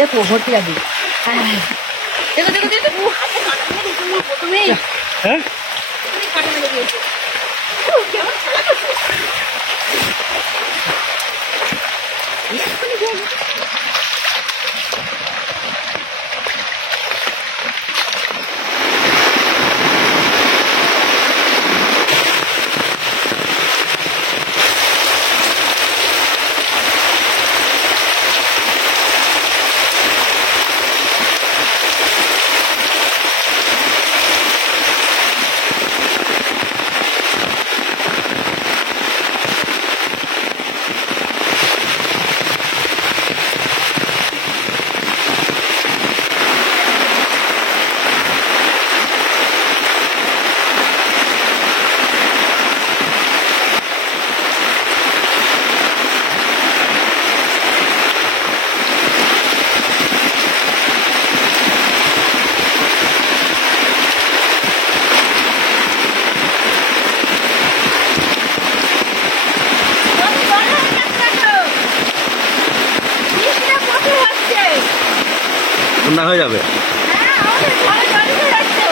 দেখো ভর্তি যাবে। দেখো দেখো দেখো, ও হাতে কাটা মেরে তুমি প্রথমেই। হ্যাঁ তুমি কাটা মেরে দিয়েছো। ও কেমন খেলা করছো। এক্ষুনি জল উঠেছে। বন্যা হয়ে যাবে। হ্যাঁ আমাদের ঘরে জল উঠে যাচ্ছে।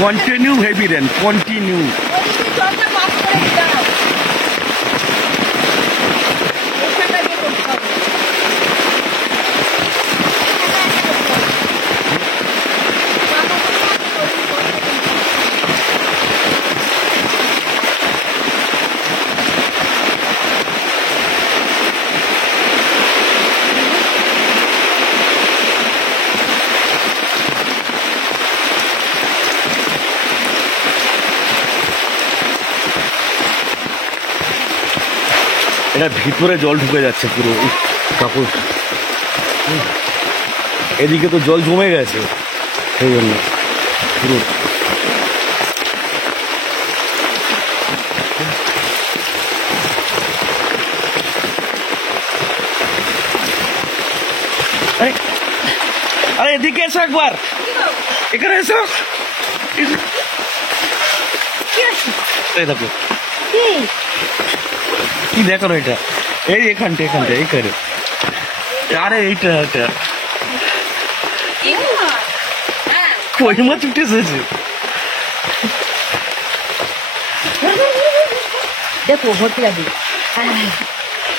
Continue heavy rain, continue. জলটা পাস করে দিতে হবে। এখানটা দিয়ে করতে হবে। এটা ভিতরে জল ঢুকে যাচ্ছে পুরো কাপড়। এদিকে তো জল জমে গেছে, সেই জন্য পুরো আরে এদিকে এসো একবার, এখানে এসো। এই দেখো কি দেখো না, এটা এই এখানটা এইখানে। আরে এইটা কই মাছ উঠে এসেছে। দেখো ভর্তি যাবে।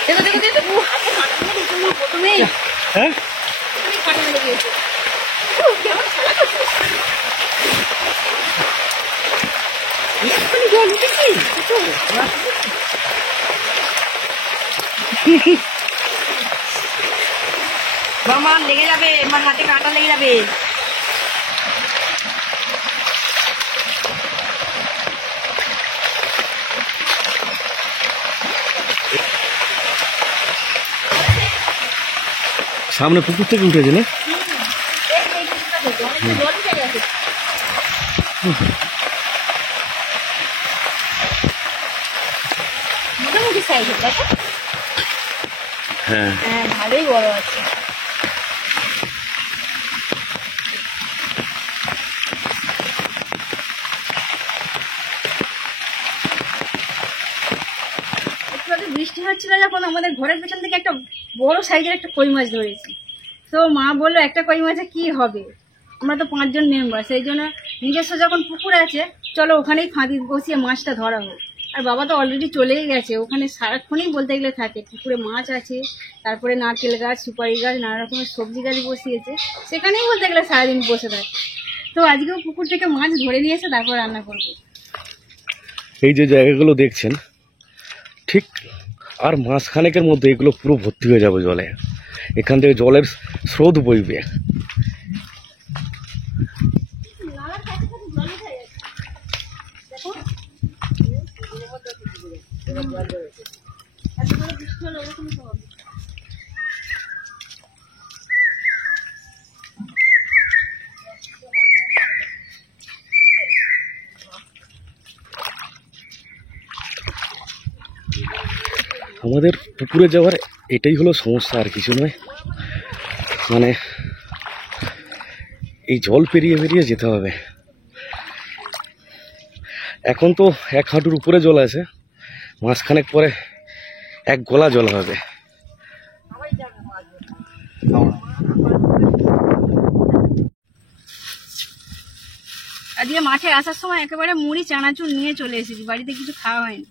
দেখো দেখো দেখো, ও হাতে কাটা মেরে তুমি প্রথমেই। হ্যাঁ তুমি কাটা মেরে দিয়েছো। ও কেমন খেলা করছো। এক্ষুনি জল উঠেছে। বাবা লেগে যাবে, আমার হাতে কাঁটা লেগে যাবে। সামনে পুকুর থেকে উঠেছে না? জল উঠে গেছে। মোটামুটি সাইজের দেখো। হ্যাঁ হ্যাঁ ভালোই বড় আছে। বৃষ্টি হচ্ছিল যখন আমাদের ঘরের পেছন থেকে একটা বড় সাইজের একটা কই মাছ ধরেছি। তো মা বললো একটা কই মাছে কি হবে, আমরা তো 5 জন মেম্বার, সেই জন্য নিজস্ব যখন পুকুর আছে চলো ওখানেই ফাঁদি বসিয়ে মাছটা ধরা হোক। আর বাবা তো অলরেডি চলেই গেছে, ওখানে সারাক্ষণই বলতে গেলে থাকে, পুকুরে মাছ আছে, তারপরে নারকেল গাছ, সুপারি গাছ, নানা রকমের সবজি গাছ বসিয়েছে, সেখানেই বলতে গেলে সারাদিন বসে থাকে। তো আজকেও পুকুর থেকে মাছ ধরে নিয়ে এসে তারপর রান্না করবো। এই যে জায়গাগুলো দেখছেন, ঠিক আর মাসখানেকের মধ্যে এগুলো পুরো ভর্তি হয়ে যাবে জলে। এখান থেকে জলের স্রোত বইবে। আমাদের পুকুরে যাওয়ার এটাই হলো সমস্যা, আর কিছু নয়। মানে এই জল পেরিয়ে পেরিয়ে যেতে হবে। এখন তো 1 হাঁটুর উপরে জল আছে, মাঝখানেক পরে 1 গলা জল হবে। আজকে মাঠে আসার সময় একেবারে মুড়ি চানাচুর নিয়ে চলে এসেছি, বাড়িতে কিছু খাওয়া হয়নি।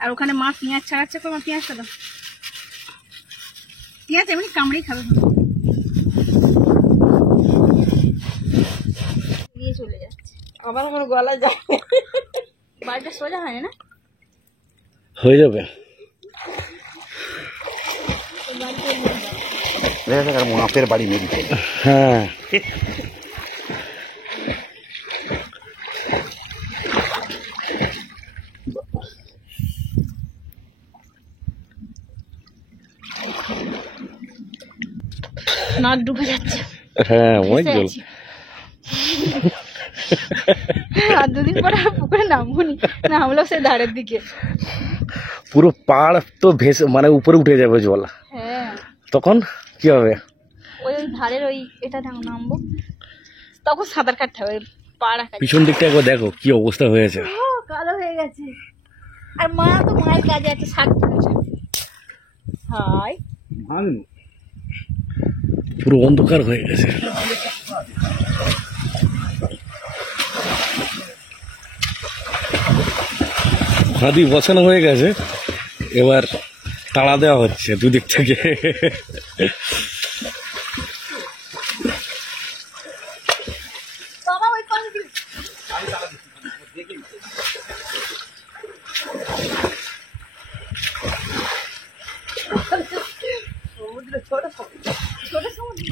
আর ওখানে মা পেঁয়াজ ছাড়াচ্ছে, মা পেঁয়াজটা দাও। পেঁয়াজ এমনি কামড়েই খাবে, নিয়ে চলে যাচ্ছে। আমার কোনো গলা যায় বাড়িটা সোজা হয় না, হয়ে যাবে। মাপের বাড়ি মেরিতে। হ্যাঁ, নাক ঢুকে যাচ্ছে। হ্যাঁ অনেক জল। আর 2 দিন পরে আর পুকুরে নামবনি, নামলো সে ধারের দিকে। পুরো পাড় তো ভেসে মানে উপরে উঠে যাবে জল, হ্যাঁ তখন কি হবে? ওই ধারের ওই এটা নামবো, তখন সাঁতার কাটতে হবে। পা রাখা পিছন দিকটা একবার দেখো কি অবস্থা হয়েছে। কালো হয়ে গেছে। আর মা তো মায়ের কাজে আছে, শাক তুলেছে। হাই পুরো অন্ধকার হয়ে গেছে। হাদি বসানো হয়ে গেছে, এবার তাড়া দেওয়া হচ্ছে দুদিক থেকে। বাবা ওই পাশে দিন। ছোট সমুদ্র।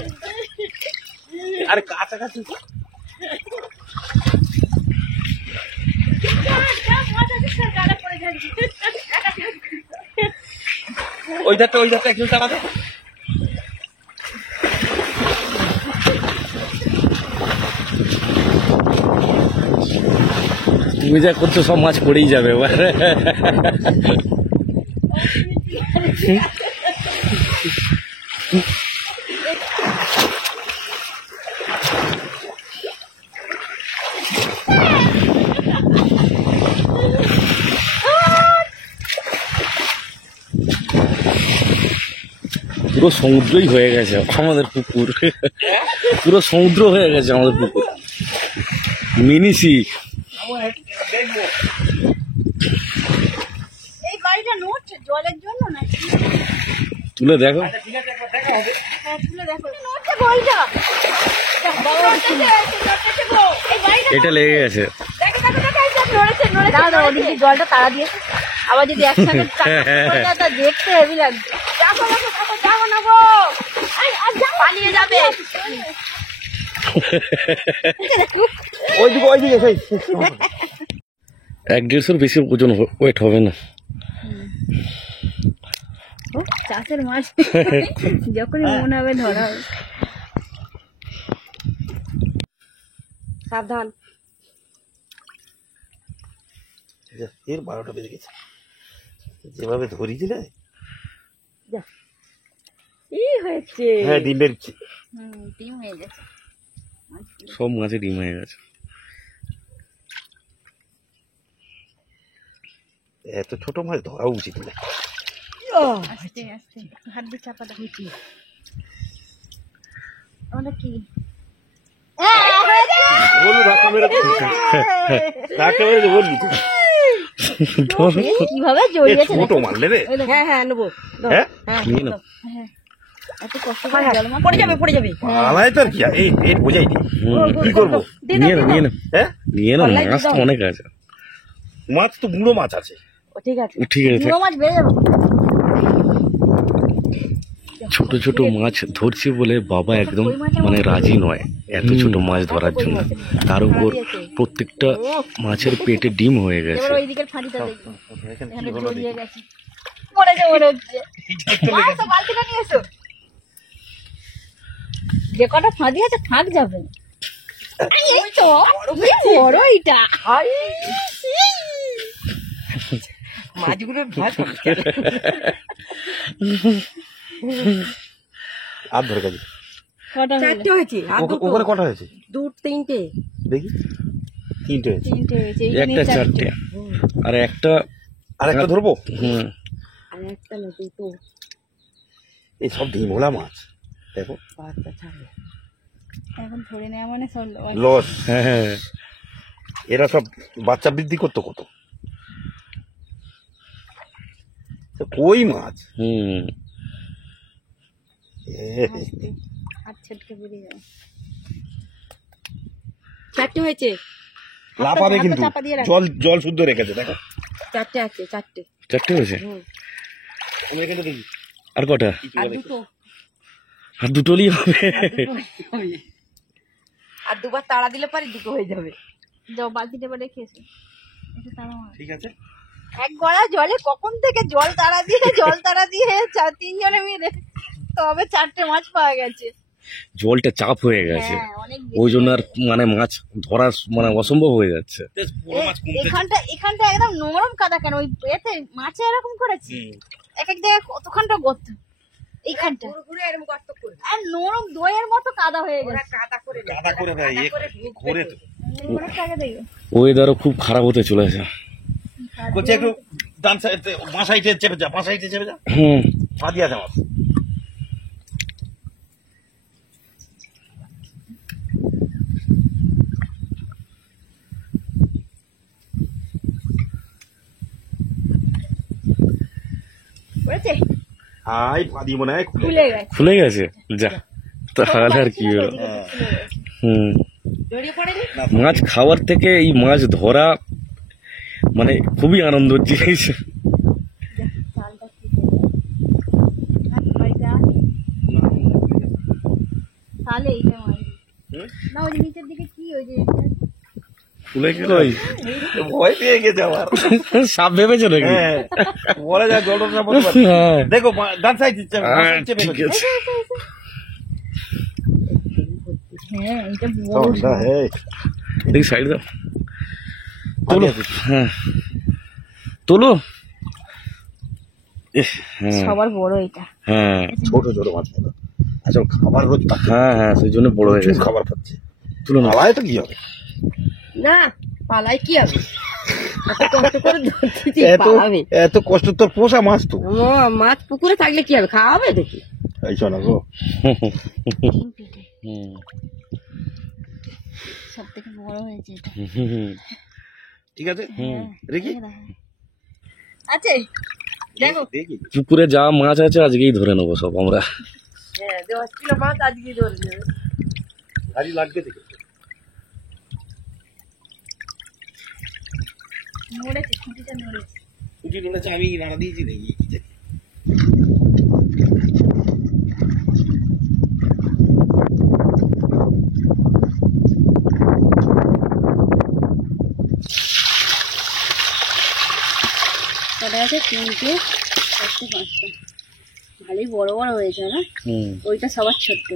আরে কাছাকাছি ওই ধারটা একটু চালাতে। তুমি যা করছো সব মাছ পড়েই যাবে এবার। পুরো সমুদ্রই হয়ে গেছে আমাদের পুকুর, পুরো সমুদ্র হয়ে গেছে আমাদের পুকুর। মিনিসি এই বাড়িটা নড়ছে জলের জন্য না? তুলে দেখো। হ্যাঁ তুলে দেখো, নড়ছে বলটা। এটা লেগে গেছে। জলটা তাড়া দিয়েছে, আবার যদি একসাথে দেখতে হেভি লাগবে। পালিয়ে যাবে। ওইদিকে সেই 1-150 বেশি ওজন ওয়েট হবে না। চাষের মাছ যখনই মনে হবে ধরা হবে। সাবধান। এর 12টা বেজে গেছে, যেভাবে ধরিছিলে। ই হয়েছে। হ্যাঁ ডিমের ডিম হয়ে গেছে, সব মাছে ডিম হয়ে গেছে। এত ছোট মাছ ধরা উচিত না। আস্তে আস্তে হাত দিয়ে চাপা দাও। ওটা কি? বলু ধাক্কা মেরে বলবি কিভাবে জড়িয়েছে ছোট মাল নেবে। হ্যাঁ হ্যাঁ নেবো। হ্যাঁ নিয়ে নাও। এত কষ্ট করে গেল মা। পড়ে যাবে পড়ে যাবে। আলাই তো আর কি এই বোঝাই নি কি করবো। নিয়ে নাও নিয়ে নাও হ্যাঁ নিয়ে নাও, মাছ তো অনেক আছে। মাছ তো বুড়ো মাছ আছে। ও ঠিক আছে। ঠিক আছে, বুড়ো মাছ বেড়ে যাবে। ছোট ছোট মাছ ধরছি বলে বাবা একদম মানে রাজি নয় এত ছোট মাছ ধরার জন্য। তার উপর প্রত্যেকটা মাছের পেটে ডিম হয়ে গেছে। এবার ওই দিকের ফাঁড়িটা দেখো, এখানে জড়িয়ে গেছে। পড়েছে মনে হচ্ছে। মা, এসো, বালতিটা নিয়ে এসো। যে কটা ফাঁদি আছে ফাঁক যাবে না। এই তো বড় এইটা। মাছগুলোর ভাত আর ধরে গেছে। কটা হলো? চারটে হয়েছে আর দুটো ওখানে কটা হয়েছে তিনটে দেখি তিনটে হয়েছে তিনটে হয়েছে, এইখানে একটা চারটে আর একটা আর একটা ধরবো হুম আর একটা না দুটো এই সব ডিমোলা মাছ দেখো বাচ্চা ছাড়ে এখন ধরে নেওয়া মানে সব লস হ্যাঁ হ্যাঁ এরা সব বাচ্চা বৃদ্ধি করতো কত তো কই মাছ হুম হাত ছেটকে বেরিয়ে যাবে। চারটে হয়েছে লাফাবে হাতটা কিন্তু চাপা দিয়ে রাখো। জল জল শুদ্ধ রেখেছে দেখো চারটে আছে চারটে চারটে হয়েছে হুম আমি এখানে দেখি আর কটা আর দুটো আর দুটোলি হবে আর দুবার তাড়া দিলে পারে দুটো হয়ে যাবে যাও বালতিটা এবার রেখে এসো। এটা তারা মার। ঠিক আছে এক গড়া জলে কখন থেকে জল তাড়া দিয়ে তিনজনে মিলে তবে চারটে মাছ পাওয়া গেছে। জলটা চাপ হয়ে গেছে হ্যাঁ, অনেক বেশি। ওই জন্য আর মানে মাছ ধরা মানে অসম্ভব হয়ে যাচ্ছে এখানটা একদম নরম কাদা কেন ওই এতে মাছে এরকম করেছে এক এক জায়গায় কতখানটা গর্ত এইখানটা পুরো এরকম গর্ত করে আর নরম দইয়ের মতো কাদা হয়ে গেছে। কাদা করে কাদা করে দেয় ঘুরে তো অনেকটা আগে দেখো। ওয়েদারও খুব খারাপ হতে চলেছে বলছে একটু ডান সাইডে বাঁ সাইডে চেপে যা বাঁ সাইডে চেপে যা হুম পা দিয়ে আছে মাছ বুঝেছে হাই পা দিয়ে মনে হয় খুলে গেছে। খুলে গেছে যা তাহলে আর কি হলো হুম জড়িয়ে পড়েনি মাছ খাওয়ার থেকে এই মাছ ধরা মানে খুবই আনন্দের জিনিস তাহলে এইটা মারবি না ওই নিচের দিকে কি ওই যে খুলে গেল ভয় পেয়ে গেছে আমার সাপ ভেবেছো নাকি হ্যাঁ বলা যায় জলটা বলতে পারছি হ্যাঁ দেখো ডান সাইডে চেপে ঠিক আছে হ্যাঁ এটা বড় দেখি সাইড দাও তোলো হ্যাঁ তোলো হ্যাঁ সবার বড় এটা হ্যাঁ ছোট ছোট মাছ গুলো আচ্ছা খাবার রোজ পাচ্ছে হ্যাঁ হ্যাঁ সেই জন্য বড় হয়ে প্রচুর গেছে খাবার পাচ্ছে তুলো না পালায় তো কি হবে না পালাই কি হবে এত কষ্ট করে ধরতেছি এত পালাবে এত কষ্ট তোর পোষা মাছ তো মাছ পুকুরে থাকলে কি হবে খাওয়াবে দেখি এই শোনা গো হুম সব থেকে বড় হয়েছে এটা ঠিক আছে রেখি আছে দেখো দেখি পুকুরে যা মাছ আছে আজকেই ধরে নেবো সব আমরা হ্যাঁ 10 কিলো মাছ আজকে ধরে নেবে ভারী লাগবে দেখে নড়েছে খুঁটিটা নড়েছে কুচি নড়েছে আমি রান্না দিয়েছি দেখি কটা আছে তিনটে চারটে পাঁচটা ভালোই বড় বড় হয়েছে না হুম ওইটা সবার ছোট্ট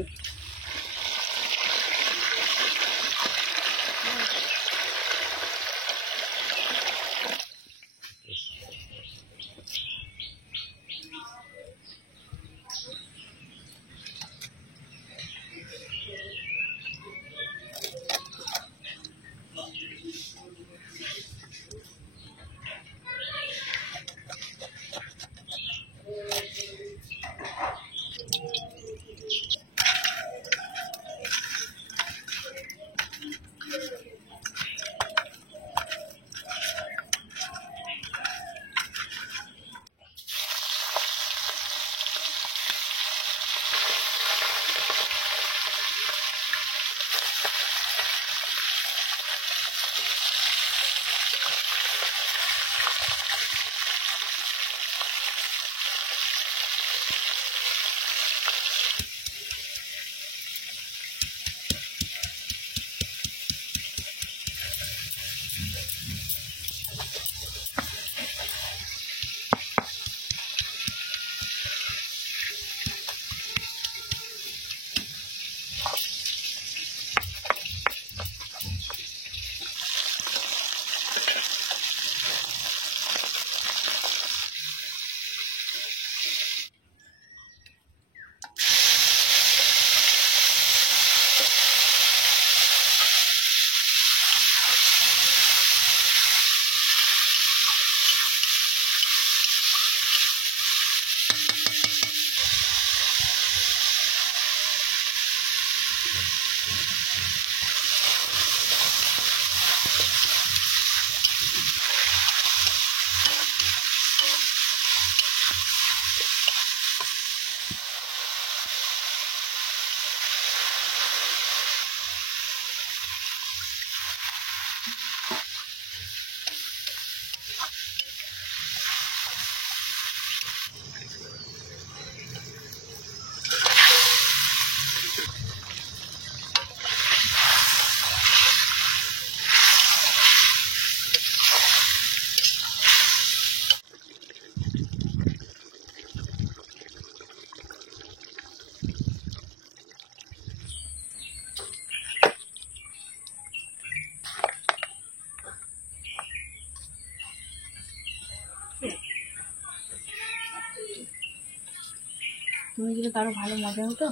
তুমি গেলে তো আরো ভালো মজা হতো,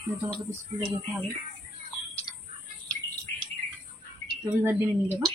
কিন্তু তোমাকে তো স্কুলে যেতে হবে, রবিবার দিনে নিয়ে যাবা।